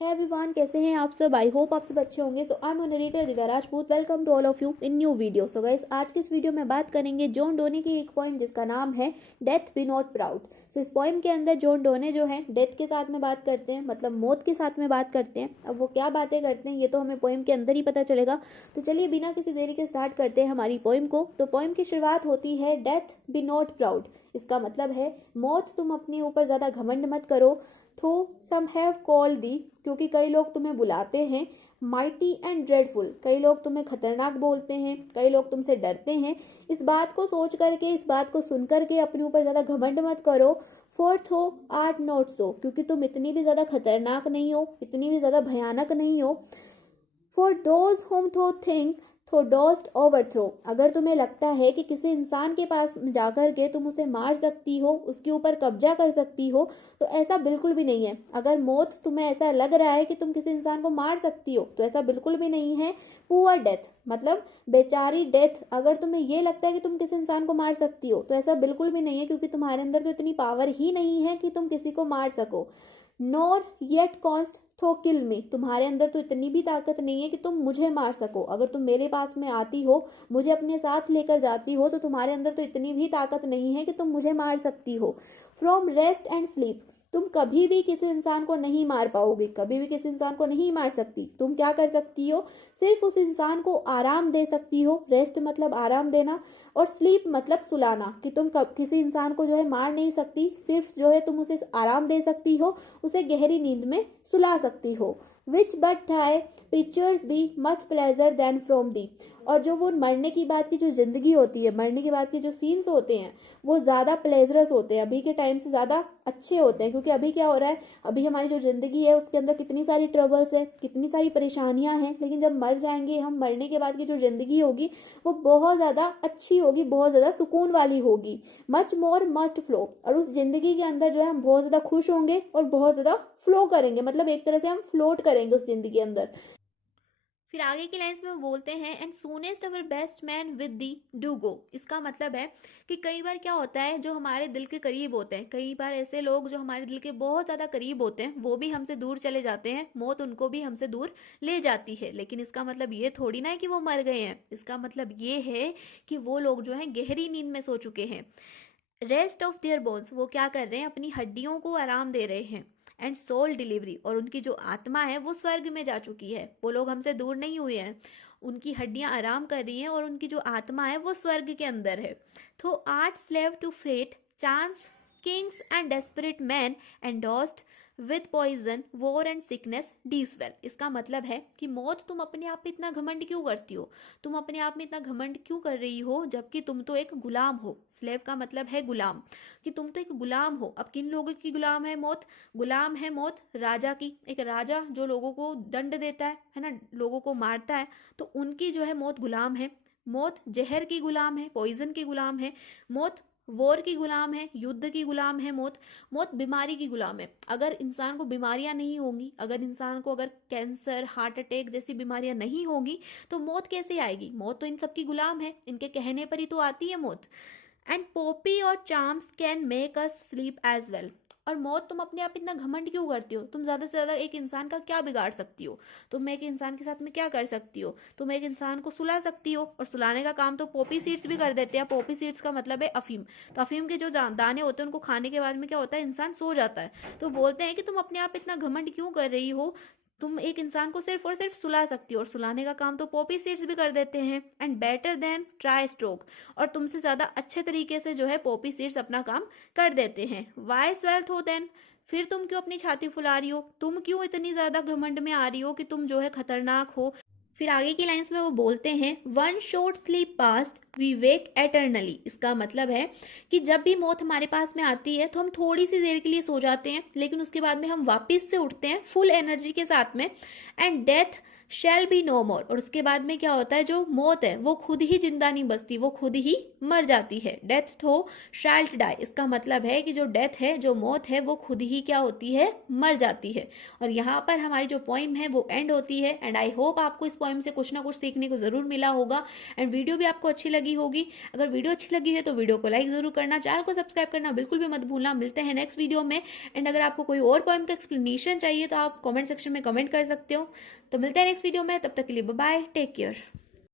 है एवरीवन, कैसे हैं आप सब। आई होप आप सब अच्छे होंगे। So I am narrator Divya Rajput. Welcome to all of you in new video. So guys, आज की इस वीडियो में बात करेंगे जॉन डोने की एक पोइम जिसका नाम है डेथ बी नॉट प्राउड। सो इस पोइम के अंदर जॉन डोने जो है डेथ के साथ में बात करते हैं, मतलब मौत के साथ में बात करते हैं। अब वो क्या बातें करते हैं ये तो हमें पोइम के अंदर ही पता चलेगा। तो चलिए बिना किसी देरी के स्टार्ट करते हैं हमारी पोइम को। तो पोइम की शुरुआत होती है डेथ बी नॉट प्राउड। इसका मतलब है मौत तुम अपने ऊपर ज़्यादा घमंड मत करो। थो सम हैव कॉल्ड दी, क्योंकि कई लोग तुम्हें बुलाते हैं। माइटी एंड ड्रेडफुल, कई लोग तुम्हें खतरनाक बोलते हैं, कई लोग तुमसे डरते हैं। इस बात को सोच करके, इस बात को सुन करके अपने ऊपर ज़्यादा घमंड मत करो। फॉर थो आर्ट नॉट सो, क्योंकि तुम इतनी भी ज़्यादा खतरनाक नहीं हो, इतनी भी ज़्यादा भयानक नहीं हो। फॉर दोज होम थो थिंक थो डोस्ट ओवरथ्रो, अगर तुम्हें लगता है कि किसी इंसान के पास जाकर के तुम उसे मार सकती हो, उसके ऊपर कब्जा कर सकती हो, तो ऐसा बिल्कुल भी नहीं है। अगर मौत तुम्हें ऐसा लग रहा है कि तुम किसी इंसान को मार सकती हो, तो ऐसा बिल्कुल भी नहीं है। पुअर डेथ, मतलब बेचारी डेथ, अगर तुम्हें ये लगता है कि तुम किसी इंसान को मार सकती हो, तो ऐसा बिल्कुल भी नहीं है, क्योंकि तुम्हारे अंदर तो इतनी पावर ही नहीं है कि तुम किसी को मार सको। नॉर येट कॉन्स्ट थो किल मी, तुम्हारे अंदर तो इतनी भी ताकत नहीं है कि तुम मुझे मार सको। अगर तुम मेरे पास में आती हो, मुझे अपने साथ लेकर जाती हो, तो तुम्हारे अंदर तो इतनी भी ताकत नहीं है कि तुम मुझे मार सकती हो। फ्रॉम रेस्ट एंड स्लीप, तुम कभी भी किसी इंसान को नहीं मार पाओगे, कभी भी किसी इंसान को नहीं मार सकती। तुम क्या कर सकती हो, सिर्फ उस इंसान को आराम दे सकती हो। रेस्ट मतलब आराम देना, और स्लीप मतलब सुलाना, कि तुम कब किसी इंसान को जो है मार नहीं सकती, सिर्फ जो है तुम उसे आराम दे सकती हो, उसे गहरी नींद में सुला सकती हो। Which but thy pictures be much pleasure then from thee, और जो वो मरने की बाद की जो जिंदगी होती है, मरने के बाद के जो सीन्स होते हैं, वो ज़्यादा प्लेजरस होते हैं, अभी के टाइम से ज़्यादा अच्छे होते हैं। क्योंकि अभी क्या हो रहा है, अभी हमारी जो ज़िंदगी है उसके अंदर कितनी सारी ट्रबल्स हैं, कितनी सारी परेशानियां हैं, लेकिन जब मर जाएंगे हम, मरने के बाद की जो ज़िंदगी होगी वो बहुत ज़्यादा अच्छी होगी, बहुत ज़्यादा सुकून वाली होगी। मच मोर मस्ट फ्लो, और उस ज़िंदगी के अंदर जो है हम बहुत ज़्यादा खुश होंगे और बहुत ज़्यादा फ्लो करेंगे, मतलब एक तरह से हम फ्लोट करेंगे उस ज़िंदगी के अंदर। फिर आगे की लाइंस में वो बोलते हैं and soonest our best man with the do go. इसका मतलब है कि कई बार क्या होता है, जो हमारे दिल के करीब होते हैं, कई बार ऐसे लोग जो हमारे दिल के बहुत ज़्यादा करीब होते हैं, वो भी हमसे दूर चले जाते हैं, मौत उनको भी हमसे दूर ले जाती है। लेकिन इसका मतलब ये थोड़ी ना है कि वो मर गए हैं, इसका मतलब ये है कि वो लोग जो हैं गहरी नींद में सो चुके हैं। रेस्ट ऑफ देयर बोन्स, वो क्या कर रहे हैं, अपनी हड्डियों को आराम दे रहे हैं। एंड सोल डिलीवरी, और उनकी जो आत्मा है वो स्वर्ग में जा चुकी है। वो लोग हमसे दूर नहीं हुए हैं, उनकी हड्डियां आराम कर रही हैं और उनकी जो आत्मा है वो स्वर्ग के अंदर है। तो art slave to fate chance kings and desperate men and dost with poison war and sickness dwell. इसका मतलब है कि मौत, तुम अपने आप में इतना घमंड क्यों करती हो, तुम अपने आप में इतना घमंड क्यों कर रही हो, जबकि तुम तो एक गुलाम हो। स्लेव का मतलब है गुलाम, कि तुम तो एक गुलाम हो। अब किन लोगों की गुलाम है मौत, गुलाम है मौत राजा की। एक राजा जो लोगों को दंड देता है ना, लोगों को मारता है, तो उनकी जो है मौत गुलाम है। मौत जहर की गुलाम है, पॉइजन की गुलाम है। मौत वॉर की गुलाम है, युद्ध की गुलाम है। मौत मौत बीमारी की गुलाम है। अगर इंसान को बीमारियां नहीं होंगी, अगर इंसान को अगर कैंसर, हार्ट अटैक जैसी बीमारियां नहीं होंगी, तो मौत कैसे आएगी। मौत तो इन सब की गुलाम है, इनके कहने पर ही तो आती है मौत। एंड पॉपी और charms can make us sleep as well. और मौत, तुम अपने आप इतना घमंड क्यों करती हो, तुम ज्यादा से ज्यादा एक इंसान का क्या बिगाड़ सकती हो, तुम एक इंसान के साथ में क्या कर सकती हो, तुम एक इंसान को सुला सकती हो, और सुलाने का काम तो पॉपी सीड्स भी कर देते हैं। पॉपी सीड्स का मतलब है अफीम। तो अफीम के जो दाने होते हैं, उनको खाने के बाद में क्या होता है, इंसान सो जाता है। तो बोलते हैं कि तुम अपने आप इतना घमंड क्यों कर रही हो, तुम एक इंसान को सिर्फ और सिर्फ सुला सकती हो, और सुलाने का काम तो पॉपी सीड्स भी कर देते हैं। And better than try stroke, और तुमसे ज़्यादा अच्छे तरीके से जो है पॉपी सीड्स अपना काम कर देते हैं। वाई स्वेल्थ हो देन, फिर तुम क्यों अपनी छाती फुला रही हो, तुम क्यों इतनी ज़्यादा घमंड में आ रही हो कि तुम जो है खतरनाक हो। फिर आगे की लाइंस में वो बोलते हैं one short sleep past we wake eternally. इसका मतलब है कि जब भी मौत हमारे पास में आती है, तो हम थोड़ी सी देर के लिए सो जाते हैं, लेकिन उसके बाद में हम वापस से उठते हैं फुल एनर्जी के साथ में। And death shall be no more, और उसके बाद में क्या होता है, जो मौत है वो खुद ही जिंदा नहीं बचती, वो खुद ही मर जाती है। डेथ थो शैल्ट डाई, इसका मतलब है कि जो डेथ है, जो मौत है, वो खुद ही क्या होती है, मर जाती है। और यहाँ पर हमारी जो पोइम है वो एंड होती है। एंड आई होप आपको इस पोइम से कुछ ना कुछ सीखने को जरूर मिला होगा एंड वीडियो भी आपको अच्छी लगी होगी। अगर वीडियो अच्छी लगी है तो वीडियो को लाइक जरूर करना, चैनल को सब्सक्राइब करना बिल्कुल भी मत भूलना। मिलते हैं नेक्स्ट वीडियो में। एंड अगर आपको कोई और पोइम का एक्सप्लेनेशन चाहिए तो आप कमेंट सेक्शन में कमेंट कर सकते हो। तो मिलते हैं नेक्स्ट वीडियो में, तब तक के लिए बाय बाय, टेक केयर।